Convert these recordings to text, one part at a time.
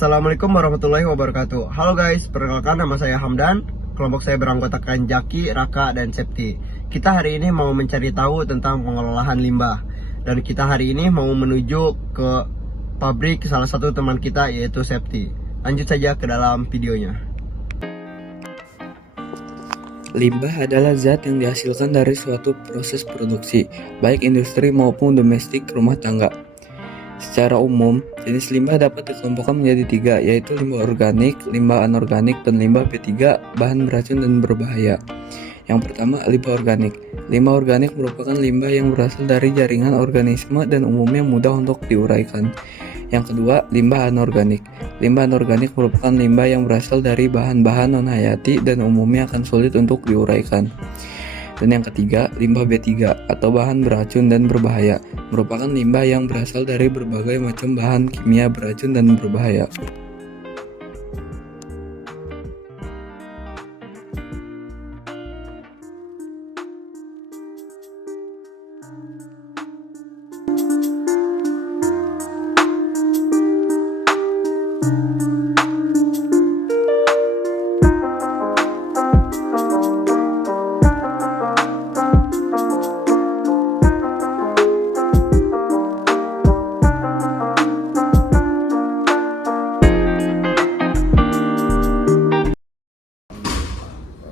Assalamualaikum warahmatullahi wabarakatuh. Halo guys, perkenalkan nama saya Hamdan. Kelompok saya beranggotakan Jaki, Raka, dan Septi. Kita hari ini mau mencari tahu tentang pengelolaan limbah. Dan kita hari ini mau menuju ke pabrik salah satu teman kita yaitu Septi. Lanjut saja ke dalam videonya. Limbah adalah zat yang dihasilkan dari suatu proses produksi, baik industri maupun domestik rumah tangga. Secara umum, jenis limbah dapat dikelompokkan menjadi tiga, yaitu limbah organik, limbah anorganik, dan limbah B3, bahan beracun dan berbahaya. Yang pertama, limbah organik. Limbah organik merupakan limbah yang berasal dari jaringan organisme dan umumnya mudah untuk diuraikan. Yang kedua, limbah anorganik. Limbah anorganik merupakan limbah yang berasal dari bahan-bahan non-hayati dan umumnya akan sulit untuk diuraikan. Dan yang ketiga, limbah B3 atau bahan beracun dan berbahaya, merupakan limbah yang berasal dari berbagai macam bahan kimia beracun dan berbahaya.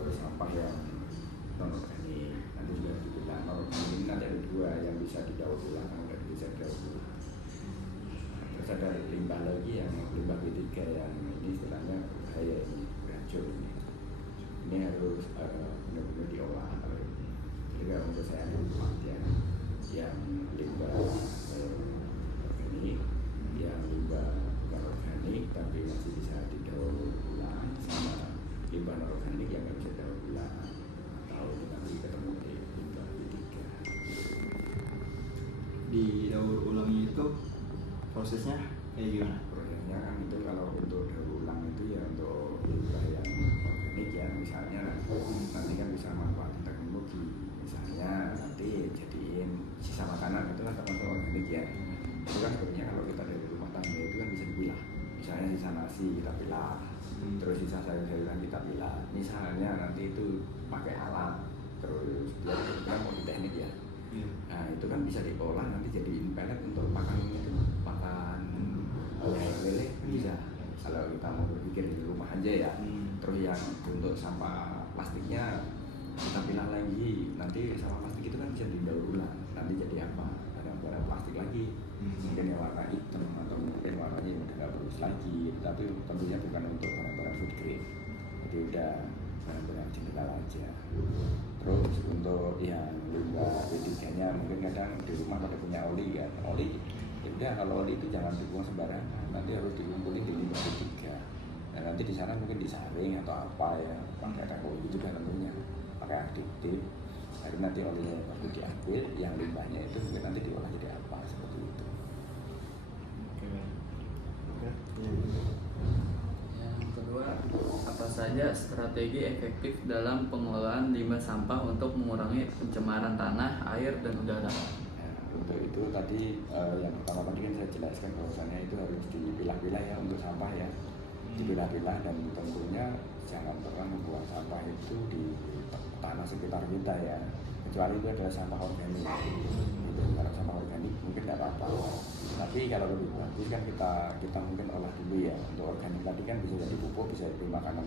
Sampah yang non organik nanti juga dibilang non organik nanti ada dua yang bisa didaur ulang dan bisa didaur ulang. Terus ada limbah lagi yang limbah B3 yang ini istilahnya berbahaya, ini beracun ini harus benar-benar diolah. Jadi kalau untuk saya yang limbah organik, yang limbah bukan organik tapi masih bisa didaur ulang, sama limbah non organik yang nggak bisa didaur ulang atau nanti ketemu di limbah B3. Di daur ulangnya itu prosesnya kayak gimana? Prosesnya kan itu kalau untuk daur ulang itu ya untuk limbah yang organik ya, misalnya nanti kan bisa manfaatkan teknologi, misalnya nanti jadiin sisa makanan itu kan termasuk organik ya. Itu kan sebenarnya kalau kita dari rumah tangga itu kan bisa dipilah, misalnya sisa nasi kita pilah, terus sisa sayur-sayuran kita pilah, misalnya nanti itu pakai alat, terus dia kita mau di teknik ya. Nah itu kan bisa diolah nanti jadi pelet untuk makan itu, makan lele bisa. Kalau kita mau berpikir di rumah aja ya. Terus yang untuk sampah plastiknya kita pilah lagi, nanti sampah plastik itu kan bisa didaur ulang, nanti jadi apa? Barang-barang plastik lagi, mungkin yang warna hitam atau mungkin warnanya udah nggak bagus lagi, tapi tentunya bukan untuk barang-barang food grade, jadi udah barang-barang general aja. Terus untuk yang limbah B3 nya mungkin kadang di rumah pada punya oli kan, oli ya udah, kalau oli itu jangan dibuang sembarangan, nanti harus dikumpulin di limbah B3. Nah nanti di sana mungkin disaring atau apa ya, pakai teknologi itu kan tentunya pakai adiktif. Jadi nanti olinya baru diambil, yang limbahnya itu mungkin nanti diolah jadi apa, seperti itu. Yang kedua, apa saja strategi efektif dalam pengelolaan limbah sampah untuk mengurangi pencemaran tanah, air, dan udara? Untuk itu tadi yang pertama tadi kan saya jelaskan bahwasannya itu harus dipilah-pilah ya untuk sampah ya, dipilah-pilah, dan tentunya jangan pernah membuang sampah itu di tanah sekitar kita ya, kecuali itu adalah sampah organik. Itu kalau sampah organik mungkin tidak apa-apa, tapi kalau lebih bagus kan kita mungkin olah dulu ya. Untuk organik tadi kan bisa jadi pupuk, bisa jadi makanan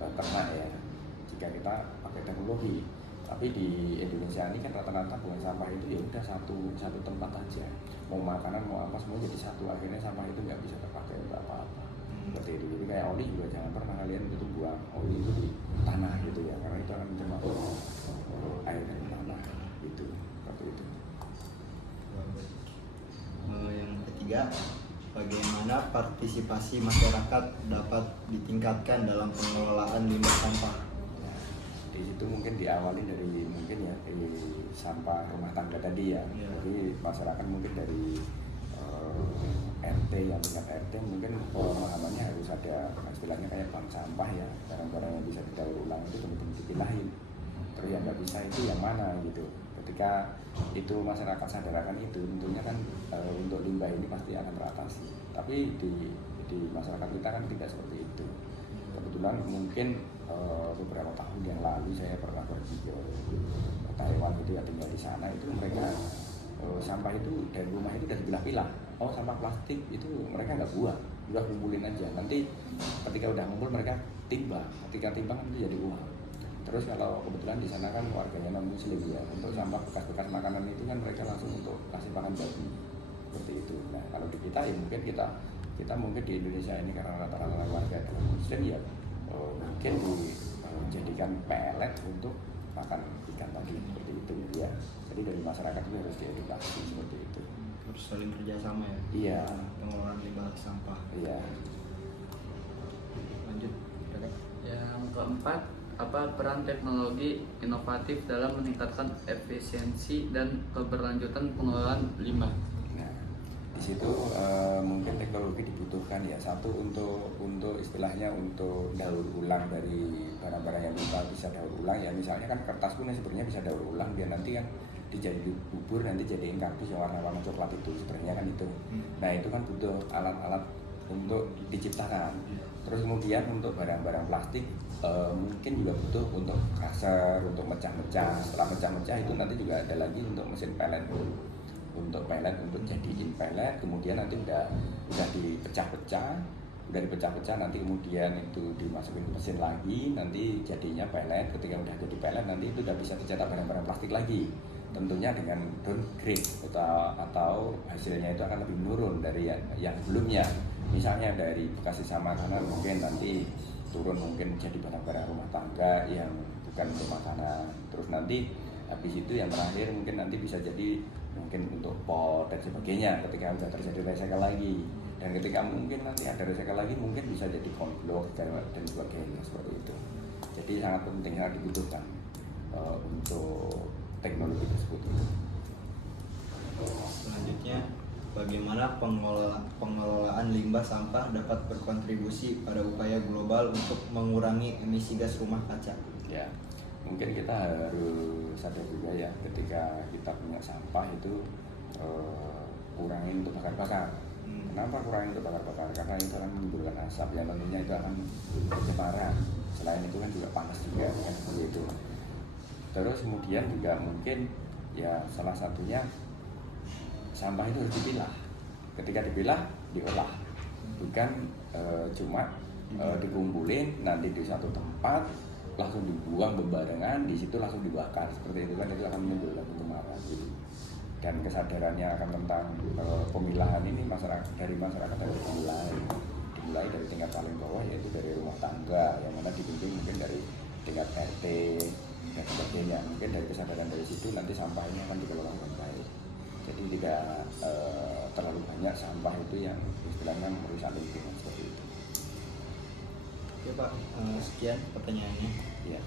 ternak ya, jika kita pakai teknologi. Tapi di Indonesia ini kan rata-rata buang sampah itu ya udah satu tempat aja, mau makanan mau apa semua jadi satu, akhirnya sampah itu nggak bisa terpakai untuk apa-apa. Seperti itu. Jadi kayak oli juga jangan pernah kalian itu buang oli itu di tanah gitu ya, karena itu akan mencemar air dan tanah itu. Seperti itu. Yang ketiga, bagaimana partisipasi masyarakat dapat ditingkatkan dalam pengelolaan limbah sampah? Di situ mungkin diawali dari mungkin ya dari sampah rumah tangga tadi ya. Jadi masyarakat mungkin dari RT, yang tingkat RT mungkin pemahamannya harus ada istilahnya kayak bank sampah ya, barang-barang yang bisa didaur ulang itu teman-teman dipilahin. Terus yang nggak bisa itu yang mana gitu. Ketika itu masyarakat sadarkan itu, tentunya kan untuk limbah ini pasti akan teratasi. Tapi di di masyarakat kita kan tidak seperti itu. Kebetulan mungkin beberapa tahun yang lalu saya pernah pergi ke Taiwan itu ya, tinggal di sana itu mereka sampah itu dari rumah itu udah dipilah-pilah. Oh, sampah plastik itu mereka nggak buang, udah kumpulin aja. Nanti ketika udah ngumpul mereka timbang, ketika timbang itu jadi uang. Terus kalau kebetulan di sana kan warganya non muslim ya, untuk sampah bekas-bekas makanan itu kan mereka langsung untuk kasih pakan babi seperti itu. Nah kalau di kita ya mungkin kita mungkin di Indonesia ini karena rata-rata warga non muslim ya mungkin dijadikan pelet untuk makan ikan tadi seperti itu ya. Jadi dari masyarakat itu harus diedukasi seperti itu. Harus saling kerjasama ya. Iya. Pengelolaan limbah sampah. Iya. Lanjut. Yang keempat, apa peran teknologi inovatif dalam meningkatkan efisiensi dan keberlanjutan pengelolaan limbah? Nah, di situ mungkin teknologi dibutuhkan ya, satu untuk istilahnya untuk daur ulang dari barang-barang yang bisa daur ulang ya, misalnya kan kertas pun sebenarnya bisa daur ulang, dia nanti kan dijadiin bubur, nanti jadiin kardus yang warna-warna coklat itu sebenarnya kan itu. Nah itu kan butuh alat-alat untuk diciptakan. Terus kemudian untuk barang-barang plastik mungkin juga butuh untuk crusher, untuk mecah-mecah. Setelah mecah-mecah itu nanti juga ada lagi untuk mesin pelet, untuk jadiin pelet. Kemudian nanti udah dipecah-pecah, nanti kemudian itu dimasukin ke mesin lagi, nanti jadinya pelet. Ketika udah jadi pelet nanti itu udah bisa dicetak barang-barang plastik lagi. Tentunya dengan downgrade atau hasilnya itu akan lebih menurun dari yang sebelumnya. Misalnya dari bekas sisa makanan mungkin nanti turun mungkin jadi barang-barang rumah tangga yang bukan untuk makanan. Terus nanti habis itu yang terakhir mungkin nanti bisa jadi mungkin untuk pot dan sebagainya ketika sudah terjadi recycle lagi. Dan ketika mungkin nanti ada recycle lagi mungkin bisa jadi konblok dan sebagainya seperti itu. Jadi sangat penting, sangat dibutuhkan untuk teknologi tersebut. Selanjutnya, bagaimana pengelolaan limbah sampah dapat berkontribusi pada upaya global untuk mengurangi emisi gas rumah kaca? Ya, mungkin kita harus sadar juga ya, ketika kita punya sampah itu kurangin untuk bakar-bakar. Kenapa kurangin untuk bakar-bakar? Karena itu akan menimbulkan asap yang tentunya itu akan pencemaran. Selain itu kan juga panas juga kan seperti itu. Terus kemudian juga mungkin ya salah satunya sampah itu harus dipilah. Ketika dipilah, diolah, bukan cuma dikumpulin nanti di satu tempat langsung dibuang bebarengan, di situ langsung dibakar seperti itu kan, itu akan menimbulkan pencemaran. Dan kesadarannya akan tentang pemilahan ini dari masyarakat harus dimulai dari tingkat paling bawah, yaitu dari rumah tangga yang mana dipimpin mungkin dari tingkat RT dan sebagainya. Mungkin dari kesadaran dari situ nanti sampah ini akan dikelola dengan baik. Jadi tidak terlalu banyak sampah itu yang istilahnya merusak lingkungan seperti itu. Oke Pak, sekian pertanyaannya. Ya.